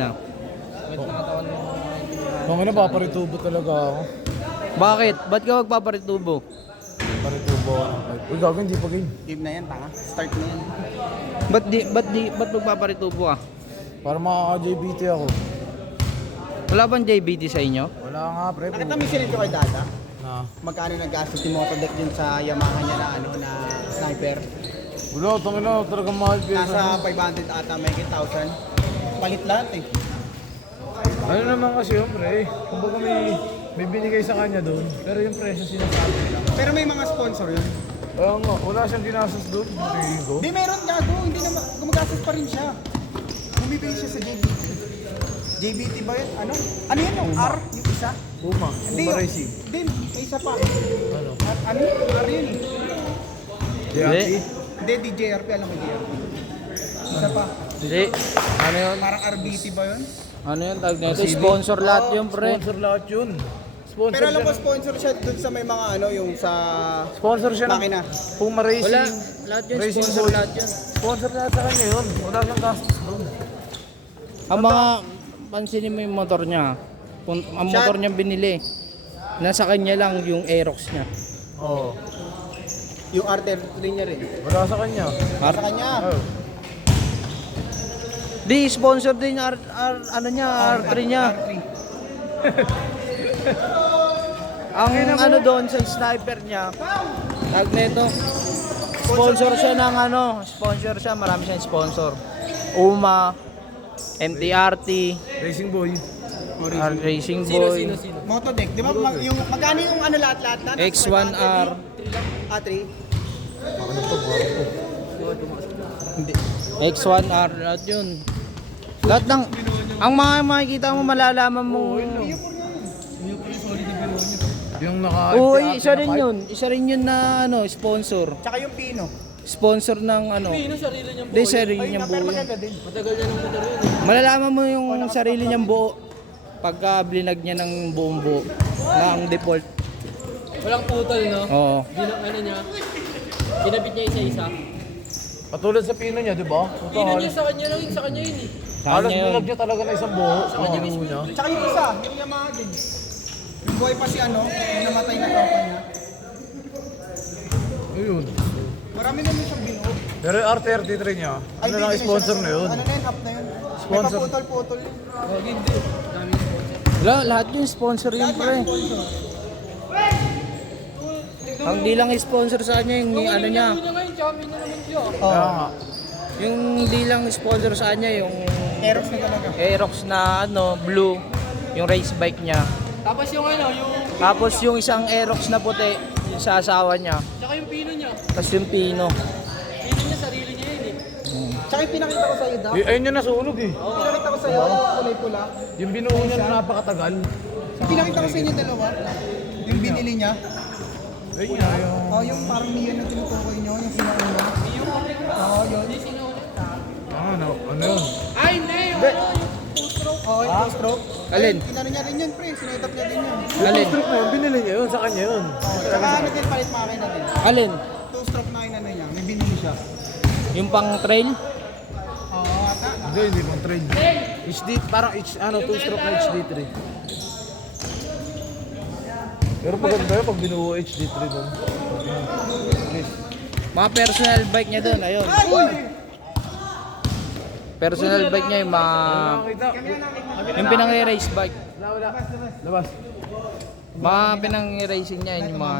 kanina. Kung ano, paparitubo talaga ako. Bakit? Ba't ka magpaparitubo? Paritubo ako. Uy, gago, hindi pa game. Game na yan, tanga. Start na yan. Ba't magpaparitubo ka? Para makaka-JBT ako. Wala bang JBT sa inyo? Wala nga, pre. Bakit namin silid ko kay Dada? Na. Magkano nag-gastos ni Motodeck yun sa Yamaha niya na ano na sniper? Wala, tangin na, talagang mahal piyesa. Nasa 500 ata, may 1,000. Palit lahat eh. Ano naman kasi yun, pre? Kumbaga may binigay sa kanya doon. Pero yung presyo sinasabi nila. Pero may mga sponsor yun. Kaya nga, wala siyang ginastos doon. Tingin ko. Di meron gago, hindi naman, gumagastos pa rin siya. Bumibili siya sa JBT. JBT ba yun? Ano? Ano yun yung R? Yung isa? Puma. Hindi Puma yun. Racing. Hindi, may isa pa. Ano? Ano yun? R yun eh. JRP? Hindi, di JRP, alam mo JRP. Isa pa. Hindi. Ano yun? Parang RBT ba yun? Ano yun? Tag nito? Sponsor lahat yun, pre. Sponsor lahat yun. Sponsor Pero alam siya ko ng- sponsor siya dun sa may mga ano, yung sa Sponsor siya ng makina. Puma Racing. Wala. Lahat yun. Racing Sponsor Bull. lahat yun. Sponsor lahat sa kanya yun. Wala siyang gastos doon. Ang mga, pansinin mo yung motor niya. Ang motor niya binili. Nasa kanya lang yung Aerox niya. Oo. Yung R33 niya rin. Wala sa kanya. Sa kanya. Oh. Di, sponsor din yung ano niya, R3 niya. Ang ano doon sa sniper niya, tag nito, sponsor siya ng ano, sponsor siya, marami siyang sponsor. UMA, MTRT, Racing Boy. Racing Boy, Motodeck, di ba yung magkano yung ano lahat-lahat na? X1R, A3? Ano to? Hindi. X1R, lahat yun. Lahat ng, ang mga makikita mo, malalaman mo. Yung naka... Oo, isa rin yun. Isa rin yun na ano, sponsor. Tsaka yung Pino. Sponsor ng ano. Hindi, sarili niyang buo. Pero yun. maganda din. Malalaman mo yung sarili niyang buo pagka blinag niya ng buong buo. Na ang default. Walang putol, no? Oo. Ano niya? Kinabit niya isa-isa. Katulad sa pino niya, di ba? Pino niya sa kanya lang, sa kanya yun eh. Halos Kanya yun. binag niya talaga na isang buho. Sa kanya mismo niya. Tsaka yung isa, yung Yamaha din. Yung buhay pa si ano, yung namatay na tropa niya. Ayun. Marami naman siyang binuo. Pero yung R33 niya, ano lang sponsor na yun? Ano na yun, up na yun. Sponsor. May paputol-putol yun. Wala, lahat yung sponsor yun, pre. Sponsor. Ang di lang sponsor sa kanya yung ano niya. Ano niya ngayon, champion na naman siya. Kaya nga. Yung di lang sponsor sa kanya yung Aerox na talaga. Aerox na ano, blue. Yung race bike niya. Tapos yung ano, yung... Tapos yung isang Aerox na puti, yung sa asawa niya. Tsaka yung pino niya. Tapos yung Pino. Pino niya, sarili niya yun eh. Tsaka yung pinakita ko sa'yo, Doc. Ayun yung nasunog eh. Yung pinakita ko sa'yo, yung kulay pula. Yung binuo niya na napakatagal. Yung pinakita ko sa inyo dalawa. Yung binili niya. Ayun nga yung... Oh, yung parang niyan na tinutukoy niyo, yung sinauna. Oo, yun. Ano yun? Ay, hindi! Yung ano, yung two-stroke. Oo, yung two-stroke. Alin? Kinano niya rin yun, pre. Sinetap niya din yun. Alin? Stroke na yun, binili niya yun, sa kanya yun. Tsaka ano din, palit makina din. Alin? Two-stroke na kinano niya. May binili siya. Yung pang trail? Oo, ata. Hindi pang trade. HD, parang two-stroke na HD3. Pero maganda yun pag binuo HD3 doon. Mga personal bike niya doon, ayun. Personal bike niya yung mga... Yung pinang-race bike. Labas. Mga pinang-racing niya, yun yung mga...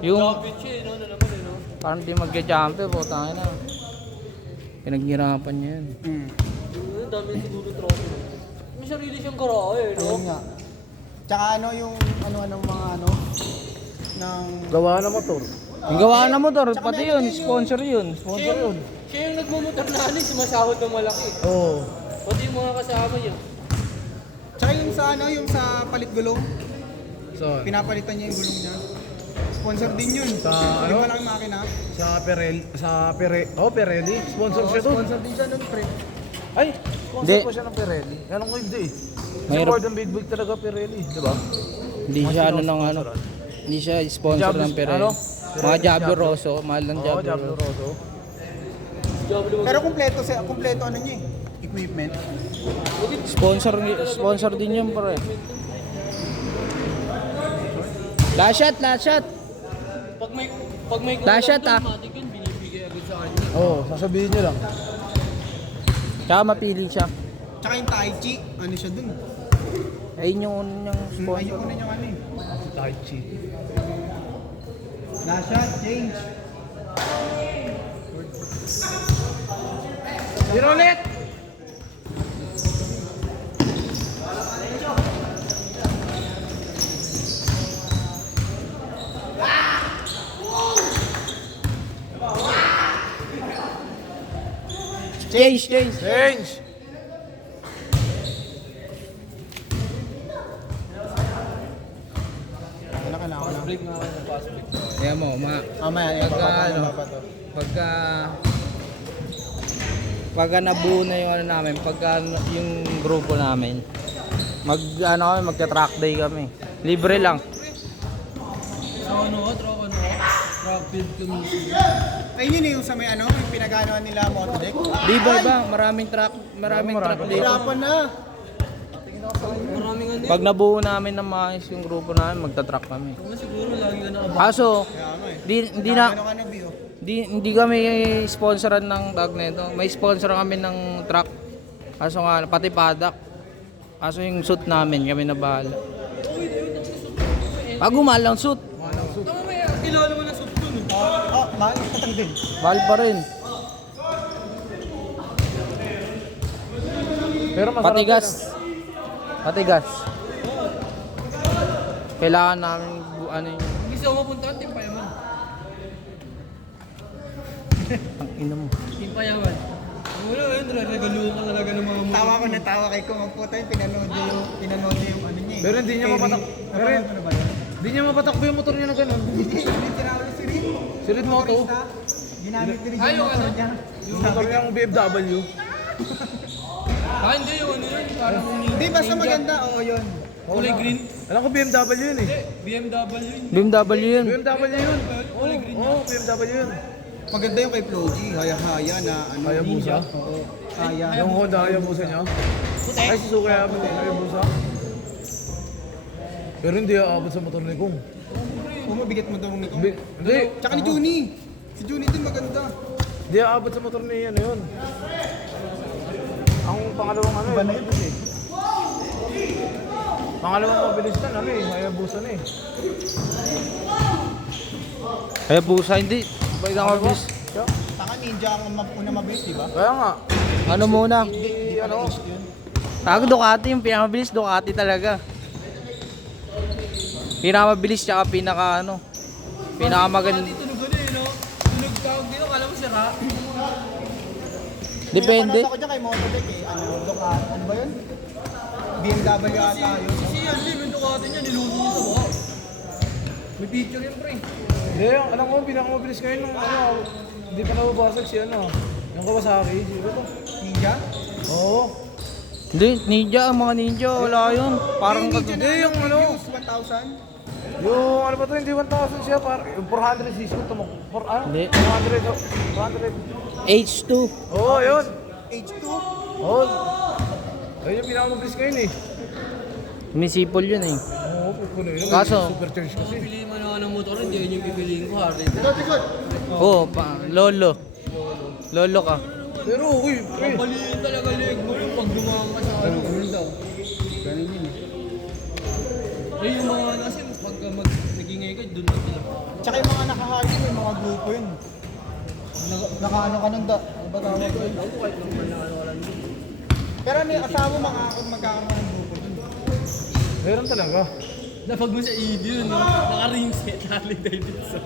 Yung... Parang di magja-jump eh, putangin na. Pinaghirapan niya yun. Ang dami siguro trophy. May sarili siyang garahe, no? Ayun nga. Tsaka ano yung ano-anong mga ano ng Gawa na motor. Yung gawa na motor, pati yun, sponsor yun. Siya yung, siya yung nagmumotor na ano, sumasahod ng malaki. Oo. Pati yung mga kasama niya. tsaka yung sa ano yung sa palit gulong, So, pinapalitan niya yung gulong niya. Sponsor din yun. Sa ano? Yung malaking makina. Pirelli. Sponsor siya doon. Sponsor din siya nun, pre. Ay, sponsor Hindi. po siya ng Pirelli. Ganun ko hindi eh. Mayroon. Support ng big big talaga Pirelli, di ba? Hindi siya ano ng ano. Hindi siya sponsor ng Pirelli. Ano? Mga Diablo Rosso, mahal ng Oo, Diablo Diablo Rosso. Rosso. Pero kumpleto ano niya eh. Equipment. Sponsor din yun, pre. Last shot, last shot. Pag may Last shot, ah. automatic yun, binibigay agad sa kanya. Oo, sasabihin nyo lang. Tsaka mapili siya. Tsaka yung Tai Chi, ano siya dun? Ayun yung unang niyang sponsor. Ayun na yung ano eh. Tai Chi. Last shot, change. Yun ulit! Change, change. Change! Wala ka na ako na. Break nga ako ng fast break. Kaya mo, Mamaya, yung Pagka ano? pagka nabuo na yung ano namin, yung grupo namin, magka-track day kami. Libre lang. Sa track field community. Ayun yun yung sa may ano, yung pinaganoan nila Motodeck. Di ba? Maraming track day. Hirapan na. Maraming ano. Pag nabuo namin ng maayos yung grupo namin, magta-track kami. Siguro lagi ka nakabak. Kaso, Kaya ano eh. hindi na Ano ka na, Bio? hindi kami sponsoran ng tag nito. May sponsor kami ng truck. Kaso nga pati paddock. Kaso yung suit namin kami na bahala. Pag mahal ang suit, Tama may kilala mo na sub dun. Mahal ka din. mahal pa rin. Pero masarap Pati din, gas. Pati gas. Kailangan namin ano yung Hindi siya mapunta, timpayaman. ang ina mo. Timpayaman. Wala yun, regaluhan ka talaga ng mga Tawa ko na tawa kay Kung. Ang puta yung pinanood niya yung ano niya eh. Pero hindi niya mapatak. Pero Napanood mo na ba yun? hindi niya mapatakbo yung motor niya na gano'n. Hindi tinawag si Rin. Si Red Moto. Motorista. Ginamit ni Rin yung motor niya. Yung motor niyang BMW. Hindi yung ano yun, parang Hindi, basta maganda. Oo, yun. kulay green. Alam ko BMW yun eh. BMW yun. BMW yun. BMW yun. Oo, BMW yun. Maganda yung kay Floji. Haya-haya na ano. Hayabusa. Oo. Haya. Yung Honda Hayabusa niya. Ay, si Suzuki Hayabusa. Pero hindi aabot sa motor ni Kung. Mabigat mo daw ni Kung. Hindi. Tsaka ni Juni. Si Juni din maganda. Hindi aabot sa motor ni ano yun. Ang pangalawang ano Iba na eh. yun eh. Pangalawang mabilis na ano eh. Hayabusa na eh. Kaya busa hindi. Pag ako mabilis. Taka Ninja ang una mabilis, di ba? Kaya nga. Ano muna? Hindi ano. Tago Ducati, yung pinakamabilis Ducati talaga. Pinakamabilis tsaka pinakamaganda. Tunog ano eh, no? Tunog tawag dito, kala mo sira. Depende. Ako dyan kay Motodeck eh. Ano ba yun? BMW ata yun. Kasi yan, yung Ducati niya, niluto niya sa mukha. May picture yun, pre. Hindi, yung alam ko, pinakamabilis ngayon nung ano. Hindi pa nababasag si ano. Yung Kawasaki. Sino to? Ninja? Oo. Hindi, ninja, ang mga ninja, wala yun. Parang Hindi, yung ano. 1,000? Yung ano ba to, hindi 1,000 siya. Yung 400cc ito mo. Hindi. 400. H2. Oo, yun. H2? Oo. Ayun yung pinakamabilis ngayon eh. Municipal yun eh. Oo, pupuno yun. Kaso- Supercharge kasi. Piliin mo na ng motor, hindi yun yung pipiliin ko, Harley. Oo, lolo. Lolo ka. Pero, uy, pre. Baliin talaga leg mo yung pag dumama ka sa ano. Ganun daw. Ganun yun eh. Eh, yung mga kasi pagka nagingay ka, dun na sila. Tsaka yung mga nakahali, may mga grupo yun. Nakaano ka nung ano ba tawag yun? Pero may asawa magkakaroon ng grupo dun. Meron talaga. Napag mo sa EV yun, no? Naka-ring set, Harley Davidson.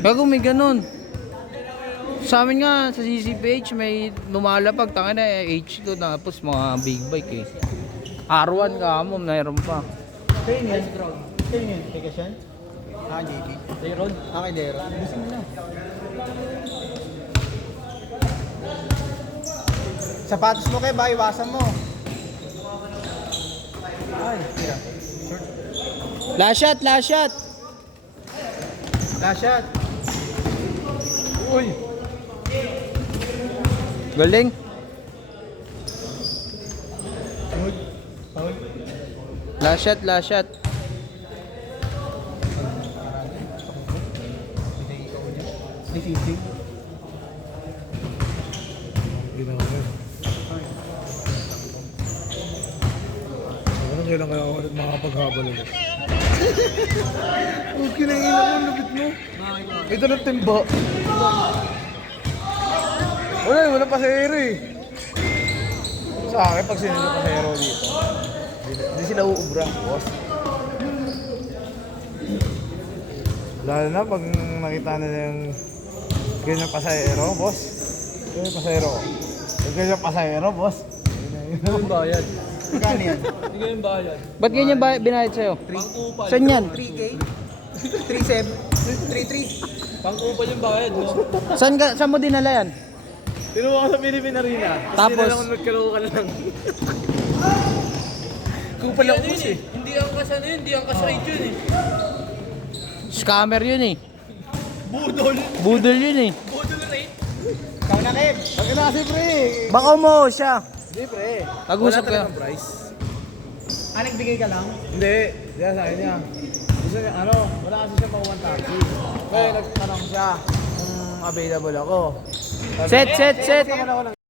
Bago may ganun. Sa amin nga, sa CCPH, may lumalapag, tanga na H2, tapos mga big bike eh. R1 ka mo, mayroon pa. Kayo yun? Kayo yun? Teka siya? JP. Dayron. Kay Dera. Gusto mo na. Sapatos mo kayo ba? Iwasan mo. Ay, tira. Last shot, last shot. Last shot. Uy. Galing. Last shot, last shot. Ginawa ko. Ano kailan kaya ako ulit makakapaghabal ulit? Okay na ina mo, lupit mo. Ito na timba. Wala pa sa ere eh. Sa akin, pag sinunod pa sa ero dito, hindi sila uubra, boss. Lalo na pag nakita nila yung ganyan pasahero, boss. Ganyan pasahero. Ganyan pasahero, boss. Yung bayad. Magkano yan? Hindi ko yung bayad. Ba't ganyan ba binayad sa'yo? Pangkupal. Saan yan? 3K? 3.7? 3.3? Pangkupal yung bayad, no? Saan mo dinala yan? Tinuwa ko sa Philippine Arena. Tapos? Hindi na lang nagkaloko ka na lang. Kupal ako Ano boss yun eh. Hindi ang kas ano yun, hindi ang kas rate yun eh. Scammer yun eh. Budol. Budol yun eh. Budol rate. Ikaw na, Kev. Pag na kasi pre. Baka mo siya. Hindi pre. Pag-usap Wala ka. talagang price. Ah, nagbigay ka lang? Hindi. Diyan sa akin niya. Gusto niya, ano, wala kasi siya makuha taxi. Kaya nagtanong siya kung available ako. Set. Sabi ko,